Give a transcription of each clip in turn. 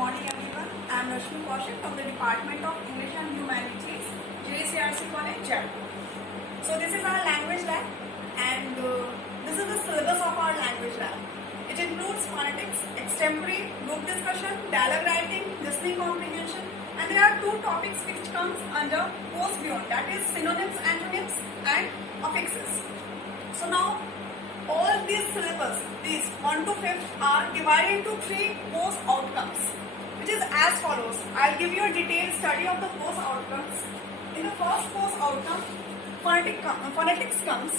morning everyone. I am Rashmi Kaushik from the Department of English and Humanities, JCRC College, Jaipur. So this is our language lab and this is the syllabus of our language lab. It includes phonetics, extempore, group discussion, dialogue writing, listening comprehension, and there are two topics which comes under post beyond, that is synonyms, antonyms and affixes. So now all these syllabus, these 1 to 5th are divided into 3 course outcomes, which is as follows. I'll give you a detailed study of the course outcomes. In the first course outcome, phonetics comes,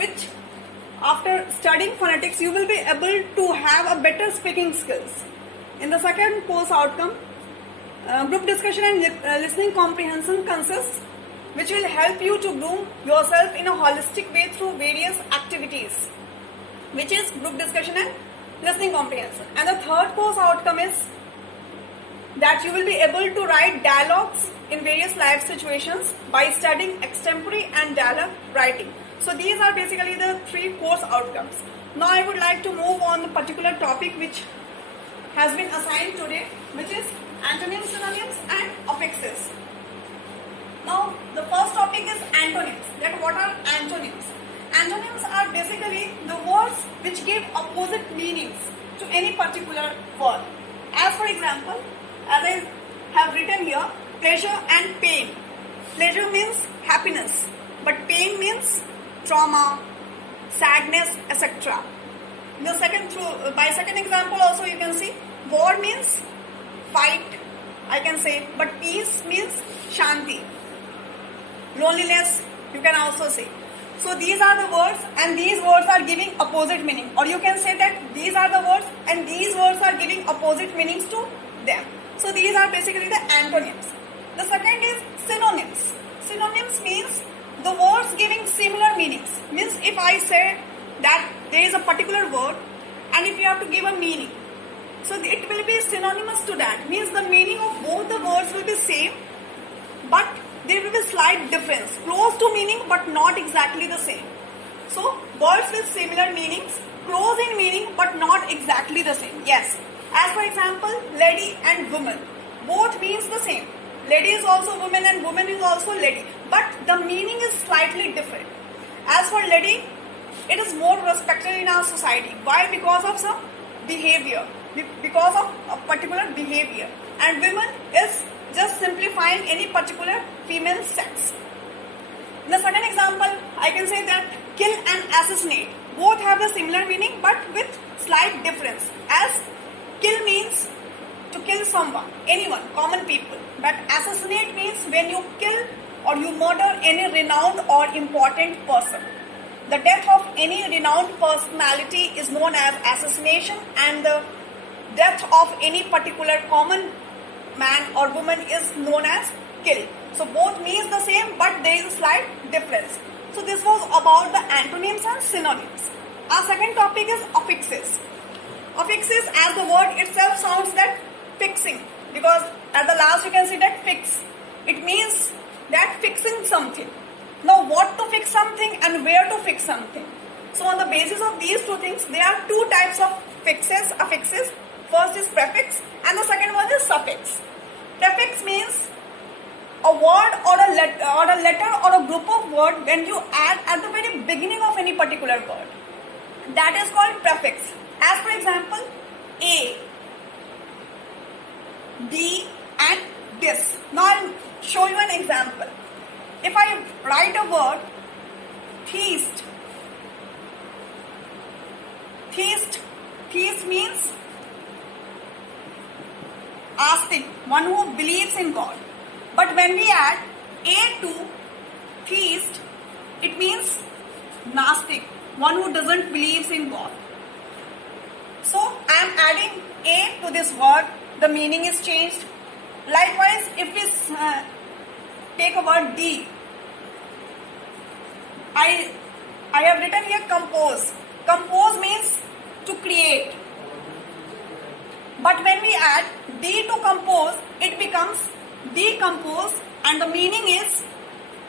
which after studying phonetics, you will be able to have a better speaking skills. In the second course outcome, group discussion and listening comprehension consists, which will help you to groom yourself in a holistic way through various activities, which is group discussion and listening comprehension. And the third course outcome is that you will be able to write dialogues in various life situations by studying extempore and dialogue writing. So these are basically the 3 course outcomes. Now I would like to move on the particular topic which has been assigned today, which is antonyms, synonyms and affixes. Now, the first topic is antonyms. That what are antonyms? Antonyms are basically the words which give opposite meanings to any particular word. As for example, as I have written here, pleasure and pain. Pleasure means happiness, but pain means trauma, sadness, etc. By second example also you can see, war means fight, I can say, but peace means shanti. Loneliness, you can also say. So these are the words and these words are giving opposite meaning, or you can say that these are the words and these words are giving opposite meanings to them. So these are basically the antonyms. The second is synonyms. Synonyms means the words giving similar meanings. Means if I say that there is a particular word and if you have to give a meaning, so it will be synonymous to that. Means the meaning of both the words will be same, but there will be slight difference, close to meaning but not exactly the same. So words with similar meanings, close in meaning but not exactly the same. Yes. As for example, lady and woman, both means the same. Lady is also woman and woman is also lady, but the meaning is slightly different. As for lady, it is more respected in our society. Why? Because of some behavior, because of a particular behavior. And women is just simplifying any particular female sex. In the second example, I can say that kill and assassinate both have the similar meaning but with slight difference. As kill means to kill someone, anyone, common people, but assassinate means when you kill or you murder any renowned or important person. The death of any renowned personality is known as assassination, and the death of any particular common man or woman is known as kill. So both means the same but there is a slight difference. So this was about the antonyms and synonyms. Our second topic is affixes. Affixes, as the word itself sounds, that fixing, because at the last you can see that fix. It means that fixing something. Now what to fix something and where to fix something. So on the basis of these two things, there are 2 types of fixes, affixes. First is prefix and the second one is suffix. Prefix means a word or a letter or a group of words when you add at the very beginning of any particular word. That is called prefix. As for example, A, D and this. Now I'll show you an example. If I write a word, theist. Theist means astic, one who believes in God. But when we add A to theist, it means Gnostic, one who doesn't believe in God. So I am adding A to this word, the meaning is changed. Likewise, if we take a word D, I have written here compose. Compose means to create. But when we add D to compose, it becomes decompose and the meaning is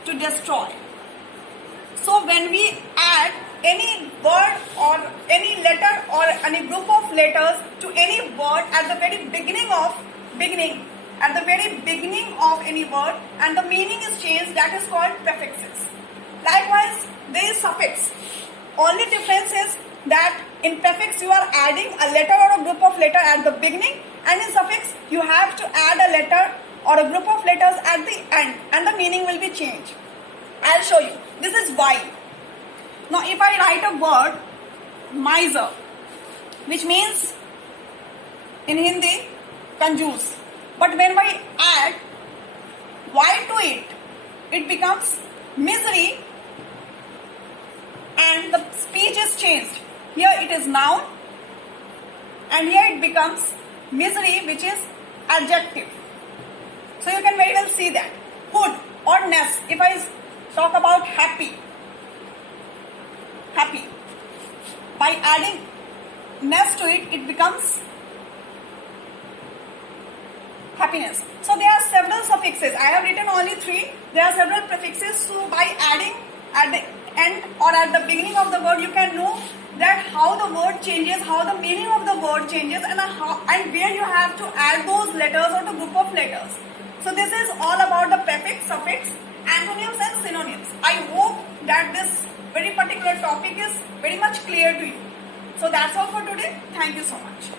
to destroy. So when we add any word or any letter or any group of letters to any word at the very beginning of any word, and the meaning is changed, that is called prefixes. Likewise, there is suffix. Only difference is that in prefix you are adding a letter or a group of letter at the beginning, and in suffix you have to add a letter or a group of letters at the end, and the meaning will be changed. I'll show you. This is why. Now if I write a word miser, which means in Hindi कंजूस, but when I add y to it, it becomes misery, and the speech is changed. Here it is noun, and here it becomes misery, which is adjective. So you can very well see that. Hood or ness, if I talk about happy, by adding ness to it, it becomes happiness. So there are several suffixes. I have written only 3. There are several prefixes. So by adding at the end or at the beginning of the word, you can know that how the word changes, how the meaning of the word changes, and where you have to add those letters or the group of letters. So this is all about the prefix, suffix, antonyms and synonyms. I hope that this very particular topic is very much clear to you. So that's all for today. Thank you so much.